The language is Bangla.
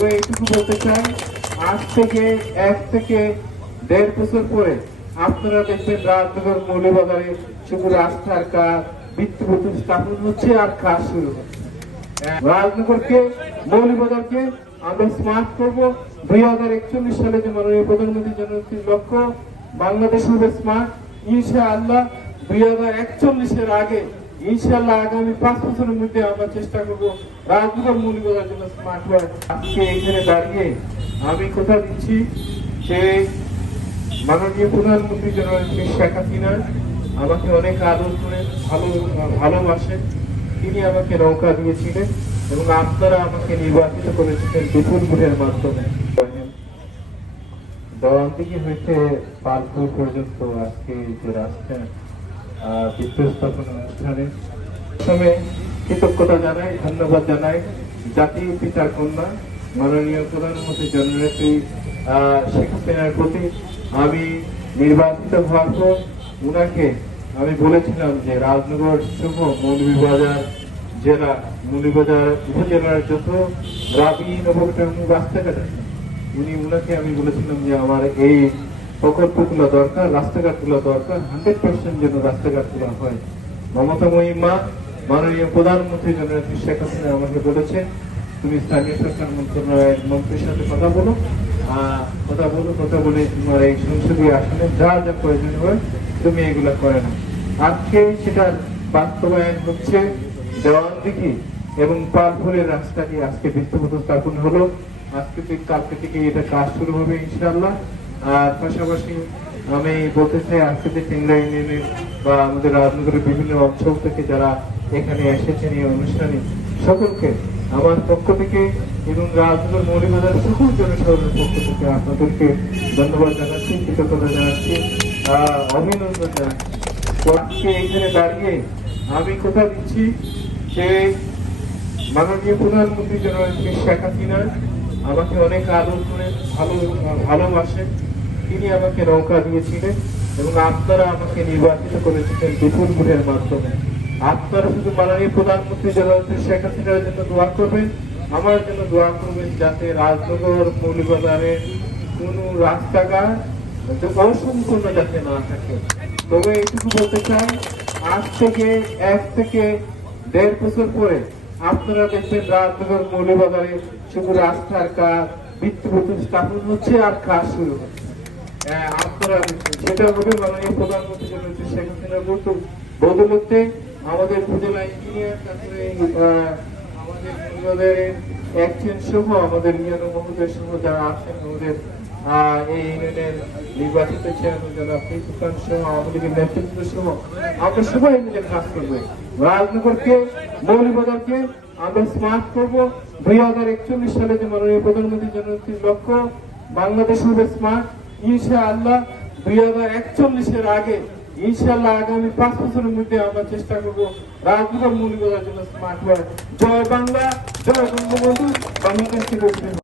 তবে এইটুকু বলতে চাই, আজ থেকে 1 থেকে 1.5 বছর পরে আপনারা দেখবেন রাজনগর মৌলবাজারে শুধু রাস্তার কাজ, ভিত্তিপ্রস্তর স্থাপন হচ্ছে আর কাজ শুরু হচ্ছে। রাজনগরকে, মৌলবাজারকে আমরা স্মার্ট করবো। 2041 সালে যে মাননীয় প্রধানমন্ত্রী জননেত্রীর লক্ষ্য, বাংলাদেশ হবে স্মার্ট। ইনশাআল্লাহ 2041-এর আগে, ইনশাআল্লাহ আগামী 5 বছরের মধ্যে আমরা চেষ্টা করবো রাজনগর মৌলবাজার জন্য স্মার্ট হয়। আজকে এখানে দাঁড়িয়ে আমি কথা দিচ্ছি যে মাননীয় প্রধানমন্ত্রী জননেত্রী শেখ হাসিনা আমাকে অনেক আদর করে ভালোবাসেন। তিনি আমাকে নৌকা দিয়েছিলেন এবং আপনারা আমাকে নির্বাচিত করেছিলেন বিপুল ভোটের মাধ্যমে। দেওয়ান থেকে হইতে পালপুর পর্যন্ত আজকে যে রাস্তা ভিত্তি স্থাপন অনুষ্ঠানে প্রথমে কৃতজ্ঞতা জানাই, ধন্যবাদ জানাই জাতীয় পিতার কন্যা মাননীয় প্রধানমন্ত্রী জননেত্রী শেখ হাসিনার প্রতি। আমি নির্বাচিত হওয়ার পর উনাকে আমি বলেছিলাম যে রাজনগর সহ মৌলভীবাজার জেলা, মৌলভীবাজার উপজেলার যত রাবি নবগ্রাম রাস্তাঘাট আছে, উনাকে আমি বলেছিলাম যে আমার এই প্রকল্পগুলো দরকার, রাস্তাঘাটগুলো দরকার, 100% যেন রাস্তাঘাটগুলো হয়। মমতা মহিমা মাননীয় প্রধানমন্ত্রী জননেত্রী শেখ হাসিনা আমাকে বলেছেন, তুমি স্থানীয় সরকার মন্ত্রণালয়ের মন্ত্রীর সাথে কথা বলে তোমার এই সংসদীয় আসনে যা যা প্রয়োজন হয় তুমি এগুলা করে না। আজকে সেটার বাস্তবায়ন হচ্ছে। দেওয়ানদিঘি এবং পালফুলের রাস্তাটি আজকে ভিত্তিপ্রস্তর স্থাপন হলো। আজকে থেকে কালকে থেকে এটা কাজ শুরু হবে ইনশাআল্লাহ। আর পাশাপাশি আমি বলতে চাই, আজকে যে টেংরা ইউনিয়নের বা আমাদের রাজনগরের বিভিন্ন অঞ্চল থেকে যারা এখানে এসেছেন এই অনুষ্ঠানে, সকলকে আমার পক্ষ থেকে এবং রাজনগর মৌলভীবাজার সকল জনসাধারণের পক্ষ থেকে আপনাদেরকে ধন্যবাদ জানাচ্ছি, কৃতজ্ঞতা জানাচ্ছি, অভিনন্দন জানাচ্ছি। আজকে এখানে দাঁড়িয়ে আমি কথা দিচ্ছি যে মাননীয় প্রধানমন্ত্রী জননেত্রী শেখ হাসিনা আমাকে অনেক আদর করে ভালোবাসেন। তিনি আমাকে নৌকা দিয়েছিলেন এবং আপনারা আমাকে নির্বাচিত করেছিলেন বিপুল ভোটের মাধ্যমে। আপনারা শুধু মাননীয় প্রধানমন্ত্রী জননেত্রী শেখ হাসিনার জন্য দোয়া করবেন, আমার জন্য দোয়া করবেন, যাতে রাজনগর মৌলভীবাজারের কোন রাস্তাঘাট অসম্পূর্ণ যাতে না থাকে। তবে এইটুকু বলতে চাই, আজ থেকে 1 থেকে 1.5 বছর পরে আপনারা দেখবেন রাজনগর মৌলভীবাজারে শুধু রাস্তার কাজ, ভিত্তিপ্রস্তর স্থাপন হচ্ছে আর কাজ শুরু হচ্ছে। আপনারা সেটা হবে মাননীয় প্রধানমন্ত্রী জননেত্রী শেখ হাসিনার বদৌলতে। আমাদের উপজেলা ইঞ্জিনিয়ার, তারপরে আমাদের মৌলভীবাজারের এক্সচেঞ্জ সহ আমাদের ইউনিয়ন মহোদয় সহ যারা আছেন, আমাদের এই ইউনিয়নের নির্বাচিত চেয়ারম্যান যারা প্রিন্সিপাল সহ আমাদের নেতৃত্ব সহ আমরা সবাই মিলে কাজ করবো। রাজনগরকে, মৌলভীবাজারকে আমরা স্মার্ট করবো। 2041 সালে যে মাননীয় প্রধানমন্ত্রী জননেত্রীর লক্ষ্য, বাংলাদেশ হবে স্মার্ট। ইনশাআল্লাহ 2041-এর আগে, ইনশাআল্লাহ আগামী 5 বছরের মধ্যে আমরা চেষ্টা করবো রাজনগর মৌলভীবাজার জন্য স্মার্ট হয়। জয় বাংলা, জয় বঙ্গবন্ধু, বাংলাদেশ।